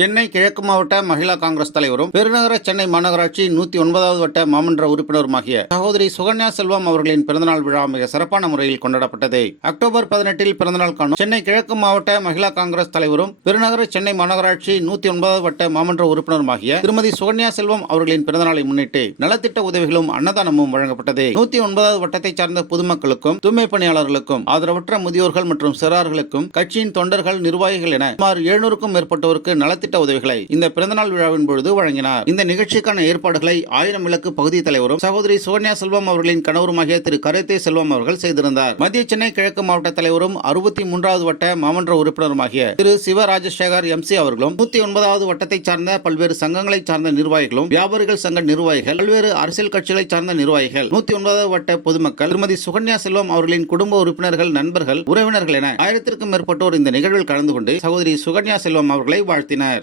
சென்னை கிழக்கு மாவட்ட மகிழா காங்கிரஸ் தலைவரும் பெருநகர சென்னை மாநகராட்சி 109வது வட்ட மாமன்ற உறுப்பினருமாகிய சகோதரி சுகன்யா செல்வம் அவர்களின் பிறந்தநாள் விழா மிக சிறப்பான முறையில் கொண்டாடப்பட்டது. அக்டோபர் 18 பிறந்தநாள் காணும் சென்னை கிழக்கு மாவட்ட மகிழா காங்கிரஸ் தலைவரும் பெருநகர சென்னை மாநகராட்சி 109வது வட்ட மாமன்ற உறுப்பினருமாகிய திருமதி சுகன்யா செல்வம் அவர்களின் பிறந்தநாளை முன்னிட்டு நலத்திட்ட உதவிகளும் அன்னதானமும் வழங்கப்பட்டது. 109வது வட்டத்தை சார்ந்த பொதுமக்களுக்கும் தூய்மை பணியாளர்களுக்கும் ஆதரவற்ற முதியோர்கள் மற்றும் சிறார்களுக்கும் கட்சியின் தொண்டர்கள் நிர்வாகிகள் என சுமார் 700க்கும் மேற்பட்டோருக்கு நலத்திட்ட உதவிகளை இந்த பிறந்தநாள் விழாவின் பொழுது வழங்கினார். இந்த நிகழ்ச்சிக்கான ஏற்பாடுகளை 1000 விளக்கு பகுதி தலைவரும் சகோதரி சுகன்யா செல்வம் அவர்களின் கணவருமாகிய திரு கரத்தே செல்வம் அவர்கள் செய்திருந்தார். மத்திய சென்னை கிழக்கு மாவட்ட தலைவரும் 63வது வட்ட மாமன்ற உறுப்பினருமாகிய திரு சிவ ராஜசேகர் MC அவர்களும் 109வது வட்டத்தை சார்ந்த பல்வேறு சங்கங்களை சார்ந்த நிர்வாகிகளும் வியாபாரிகள் சங்க நிர்வாகிகள் பல்வேறு அரசியல் கட்சிகளை சார்ந்த நிர்வாகிகள் 109வது வட்ட பொதுமக்கள் திருமதி சுகன்யா செல்வம் அவர்களின் குடும்ப உறுப்பினர்கள் நண்பர்கள் உறவினர்கள் என 1000க்கும் மேற்பட்டோர் இந்த நிகழ்வில் கலந்து கொண்டு சகோதரி சுகன்யா செல்வம் அவர்களை வாழ்த்தினர்.